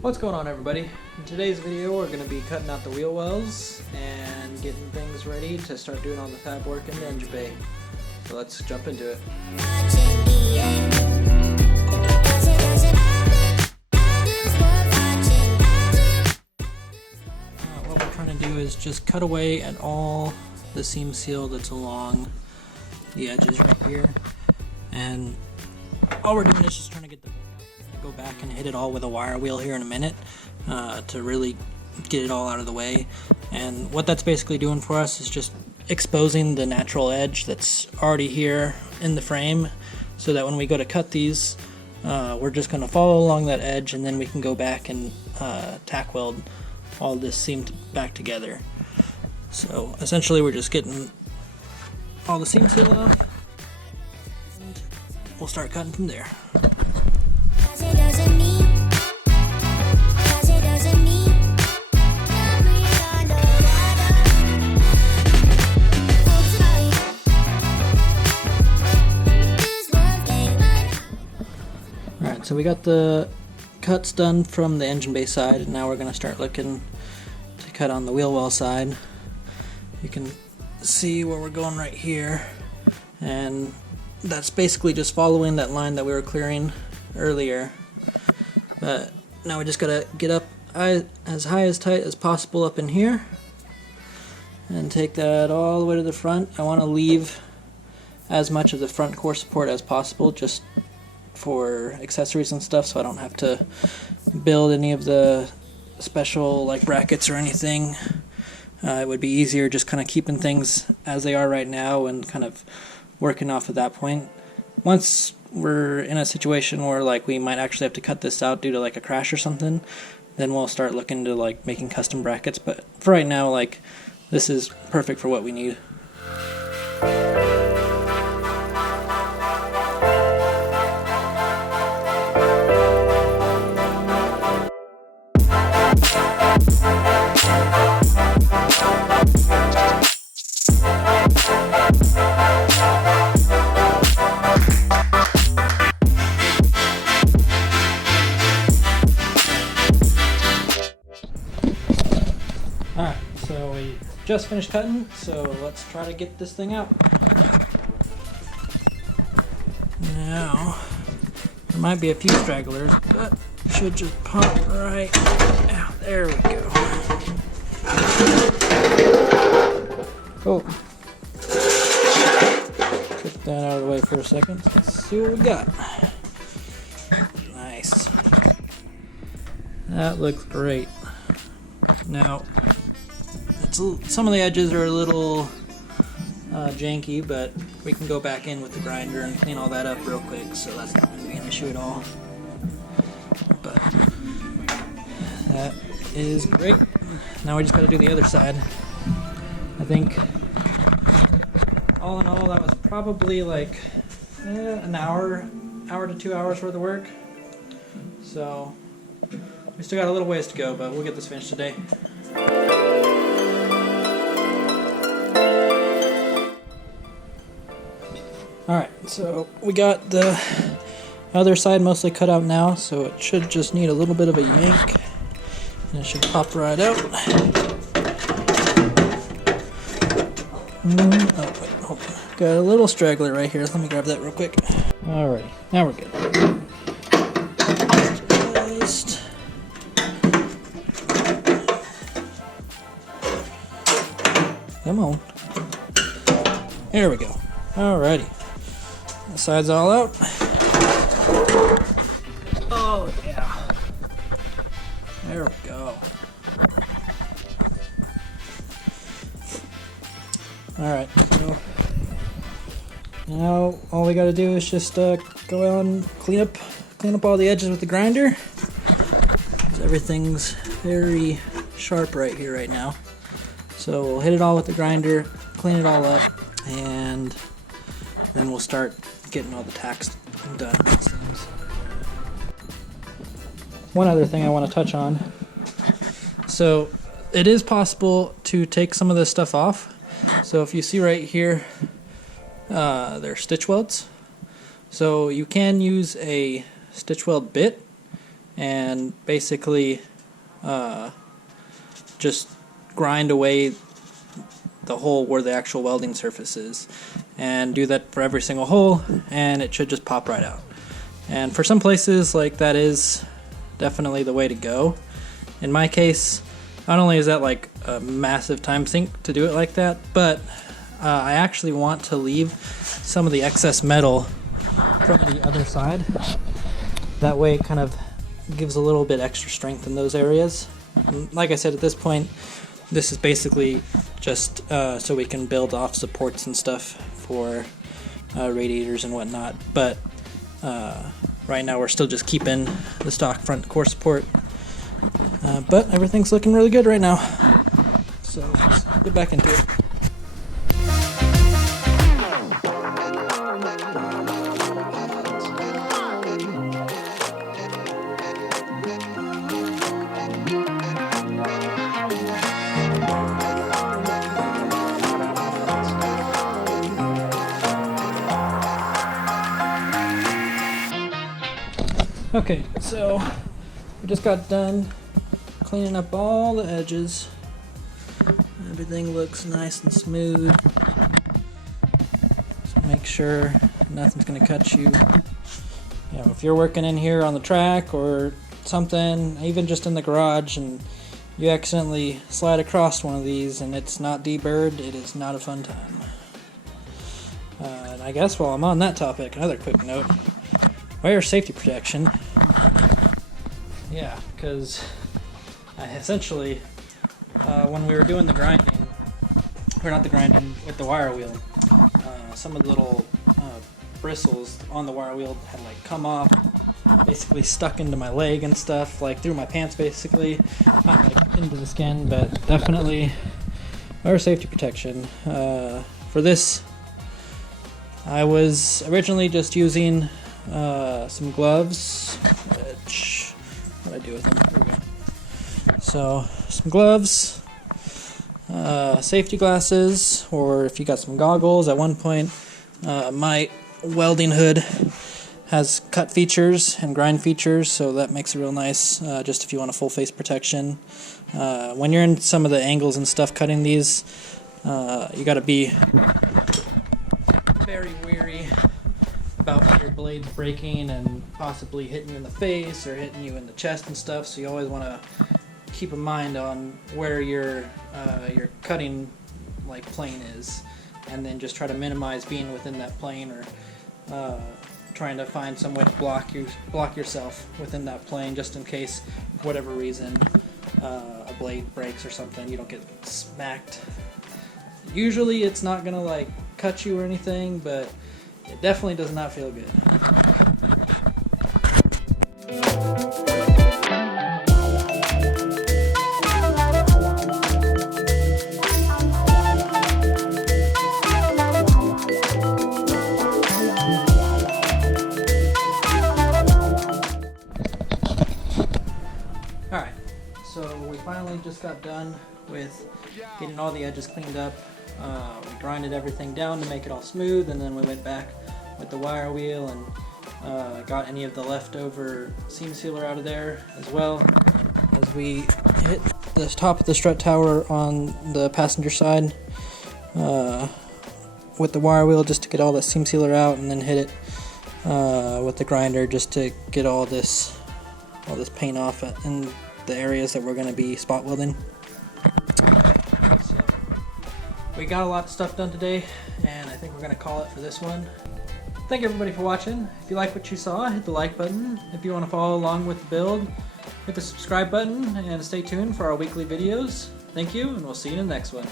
What's going on, everybody? In today's video we're going to be cutting out the wheel wells and getting things ready to start doing all the fab work in the engine bay. So let's jump into it. What we're trying to do is just cut away at all the seam seal that's along the edges right here, and all we're doing is just trying to get the go back and hit it all with a wire wheel here in a minute to really get it all out of the way. And what that's basically doing for us is just exposing the natural edge that's already here in the frame, so that when we go to cut these, we're just going to follow along that edge, and then we can go back and tack weld all this seam back together. So essentially we're just getting all the seam seal off, and we'll start cutting from there. Alright, so we got the cuts done from the engine bay side, and now we're going to start looking to cut on the wheel well side. You can see where we're going right here, and that's basically just following that line that we were clearing earlier. But now we just gotta get up as high as tight as possible up in here and take that all the way to the front. I want to leave as much of the front core support as possible just for accessories and stuff, so I don't have to build any of the special like brackets or anything. It would be easier just kind of keeping things as they are right now and kind of working off at that point. Once we're in a situation where like we might actually have to cut this out due to like a crash or something, then we'll start looking to like making custom brackets. But for right now, like, this is perfect for what we need. Alright, so we just finished cutting, so let's try to get this thing out. Now, there might be a few stragglers, but should just pop right out. There we go. Oh. Put that out of the way for a second. Let's see what we got. Nice. That looks great. Now, some of the edges are a little janky, but we can go back in with the grinder and clean all that up real quick, so that's not going to be an issue at all. But that is great. Now we just got to do the other side. I think all in all that was probably like an hour to 2 hours worth of work. So we still got a little ways to go, but we'll get this finished today. Alright, so we got the other side mostly cut out now, so it should just need a little bit of a yank, and it should pop right out. Oh, wait, hold on. Got a little straggler right here. Let me grab that real quick. Alrighty, now we're good. Just... come on. There we go. Alrighty. The side's all out. Oh yeah. There we go. Alright, so now all we gotta do is just go out and clean up all the edges with the grinder, because everything's very sharp right here right now. So we'll hit it all with the grinder, clean it all up, and then we'll start getting all the tacks done. One other thing I want to touch on. So it is possible to take some of this stuff off. So if you see right here, they're stitch welds. So you can use a stitch weld bit and basically just grind away the hole where the actual welding surface is, and do that for every single hole, and it should just pop right out. And for some places, like, that is definitely the way to go. In my case, not only is that like a massive time sink to do it like that, but I actually want to leave some of the excess metal from the other side. That way it kind of gives a little bit extra strength in those areas. And like I said, at this point, this is basically just so we can build off supports and stuff for radiators and whatnot. But right now we're still just keeping the stock front core support. But everything's looking really good right now. So let's get back into it. Okay, so we just got done cleaning up all the edges. Everything looks nice and smooth. Just make sure nothing's gonna cut you. You know, if you're working in here on the track or something, even just in the garage, and you accidentally slide across one of these and it's not deburred, it is not a fun time. And I guess while I'm on that topic, another quick note. Wear safety protection. Yeah, because essentially, when we were doing the grinding, or not the grinding, with the wire wheel, some of the little bristles on the wire wheel had like come off, basically stuck into my leg and stuff, like through my pants basically, not like into the skin, but definitely wear safety protection. For this, I was originally just using some gloves, which, what did I do with them? There we go. So, some gloves, safety glasses, or if you got some goggles. At one point, my welding hood has cut features and grind features, so that makes it real nice, just if you want a full face protection. When you're in some of the angles and stuff cutting these, you gotta be very wary about your blades breaking and possibly hitting you in the face or hitting you in the chest and stuff, so you always want to keep in mind on where your cutting like plane is, and then just try to minimize being within that plane, or trying to find some way to block yourself within that plane, just in case for whatever reason a blade breaks or something, you don't get smacked. Usually it's not gonna like cut you or anything, but it definitely does not feel good. Alright, so we finally just got done with getting all the edges cleaned up. We grinded everything down to make it all smooth, and then we went back with the wire wheel and got any of the leftover seam sealer out of there, as well as we hit the top of the strut tower on the passenger side with the wire wheel, just to get all the seam sealer out, and then hit it with the grinder just to get all this paint off in the areas that we're going to be spot welding. We got a lot of stuff done today, and I think we're going to call it for this one. Thank you everybody for watching. If you like what you saw, hit the like button. If you want to follow along with the build, hit the subscribe button, and stay tuned for our weekly videos. Thank you, and we'll see you in the next one.